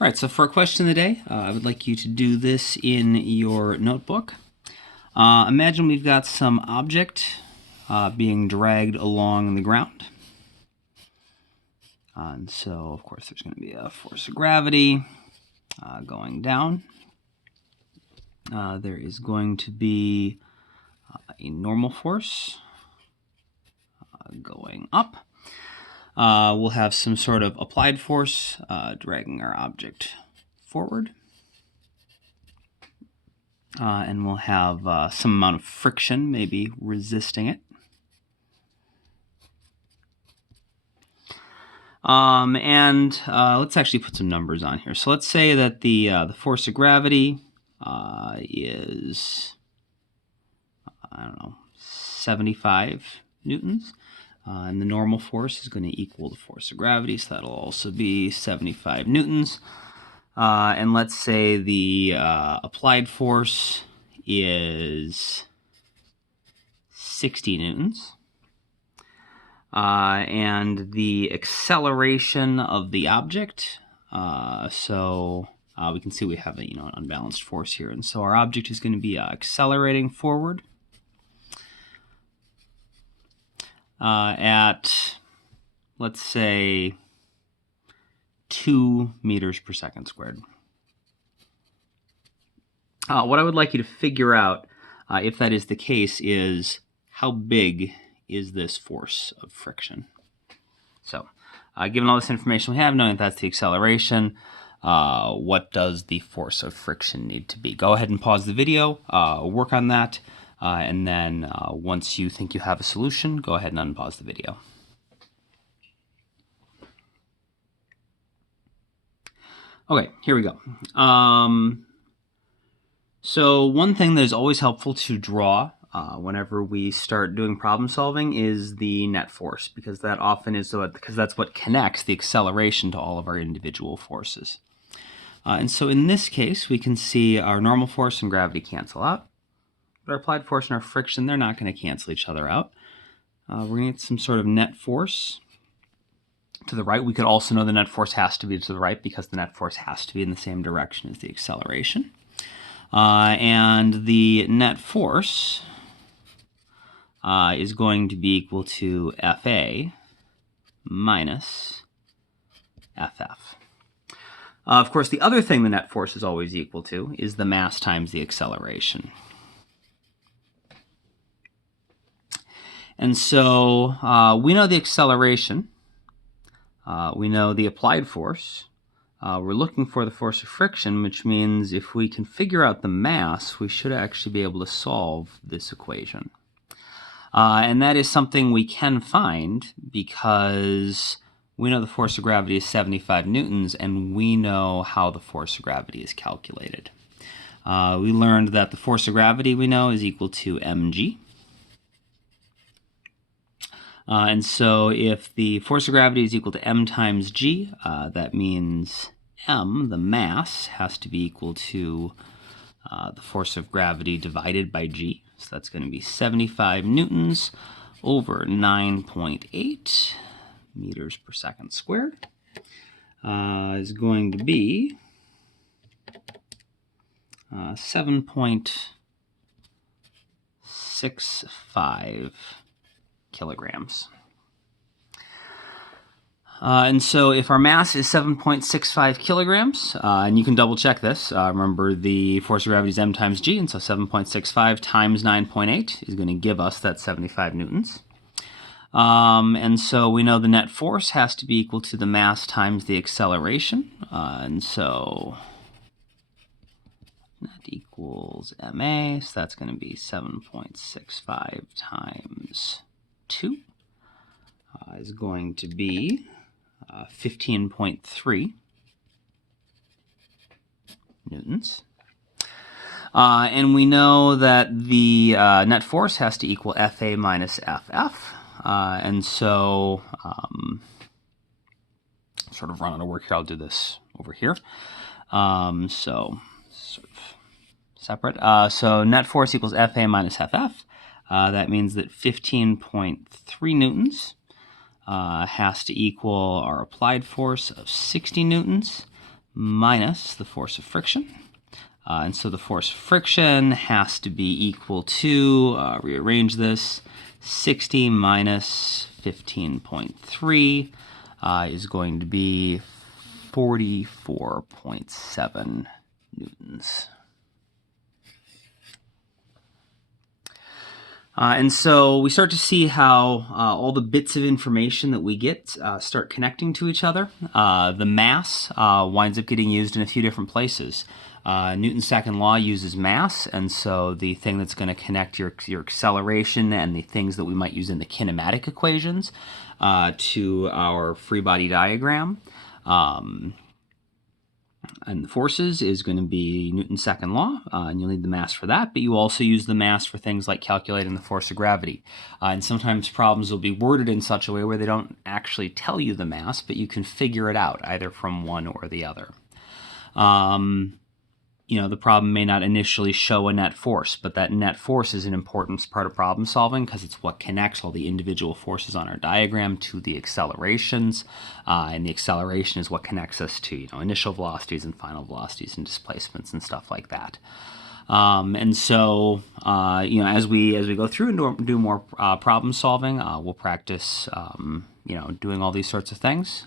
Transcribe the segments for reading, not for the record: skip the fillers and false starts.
All right, so for a question of the day, I would like you to do this in your notebook. Imagine we've got some object being dragged along the ground. And so, of course, there's going to be a force of gravity going down. There is going to be a normal force going up. We'll have some sort of applied force dragging our object forward. And we'll have some amount of friction, maybe resisting it. Let's actually put some numbers on here. So let's say that the force of gravity is, 75 newtons. And the normal force is going to equal the force of gravity, so that'll also be 75 newtons. And let's say the applied force is 60 newtons. And the acceleration of the object, we can see we have an unbalanced force here. And so our object is going to be accelerating forward at, let's say, 2 meters per second squared. What I would like you to figure out, if that is the case, is how big is this force of friction. So, given all this information we have, knowing that that's the acceleration, what does the force of friction need to be? Go ahead and pause the video, work on that, and then once you think you have a solution, go ahead and unpause the video. Okay, here we go. So one thing that is always helpful to draw whenever we start doing problem solving is the net force, because that often is because that's what connects the acceleration to all of our individual forces. And so in this case, we can see our normal force and gravity cancel out, but our applied force and our friction, they're not going to cancel each other out. We're going to get some sort of net force to the right. We could also know the net force has to be to the right because the net force has to be in the same direction as the acceleration. And the net force is going to be equal to Fa minus Ff. Of course, the other thing the net force is always equal to is the mass times the acceleration. And so we know the acceleration. We know the applied force. We're looking for the force of friction, which means if we can figure out the mass, we should actually be able to solve this equation. And that is something we can find because we know the force of gravity is 75 newtons, and we know how the force of gravity is calculated. We learned that the force of gravity we know is equal to mg. And so if the force of gravity is equal to m times g, that means m, the mass, has to be equal to the force of gravity divided by g. So that's going to be 75 newtons over 9.8 meters per second squared is going to be 7.65 kilograms. And so if our mass is 7.65 kilograms, and you can double check this, remember the force of gravity is m times g, and so 7.65 times 9.8 is going to give us that 75 newtons. And so we know the net force has to be equal to the mass times the acceleration, and so that equals ma, so that's going to be 7.65 times 2 is going to be 15.3 newtons. And we know that the net force has to equal Fa minus Ff. And so, sort of run out of work here, I'll do this over here. So, sort of separate. So net force equals Fa minus Ff. That means that 15.3 newtons has to equal our applied force of 60 newtons minus the force of friction. And so the force of friction has to be equal to, rearrange this, 60 minus 15.3 is going to be 44.7 newtons. And so we start to see how all the bits of information that we get start connecting to each other. The mass winds up getting used in a few different places. Newton's second law uses mass, and so the thing that's going to connect your acceleration and the things that we might use in the kinematic equations to our free body diagram. And the forces is going to be Newton's second law, and you'll need the mass for that, but you also use the mass for things like calculating the force of gravity. And sometimes problems will be worded in such a way where they don't actually tell you the mass, but you can figure it out either from one or the other. The problem may not initially show a net force, but that net force is an important part of problem solving because it's what connects all the individual forces on our diagram to the accelerations, and the acceleration is what connects us to initial velocities and final velocities and displacements and stuff like that. And so as we go through and do more problem solving, we'll practice doing all these sorts of things,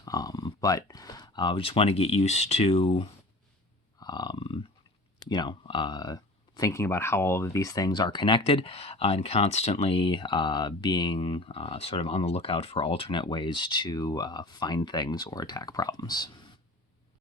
but we just want to get used to thinking about how all of these things are connected, and constantly being sort of on the lookout for alternate ways to find things or attack problems.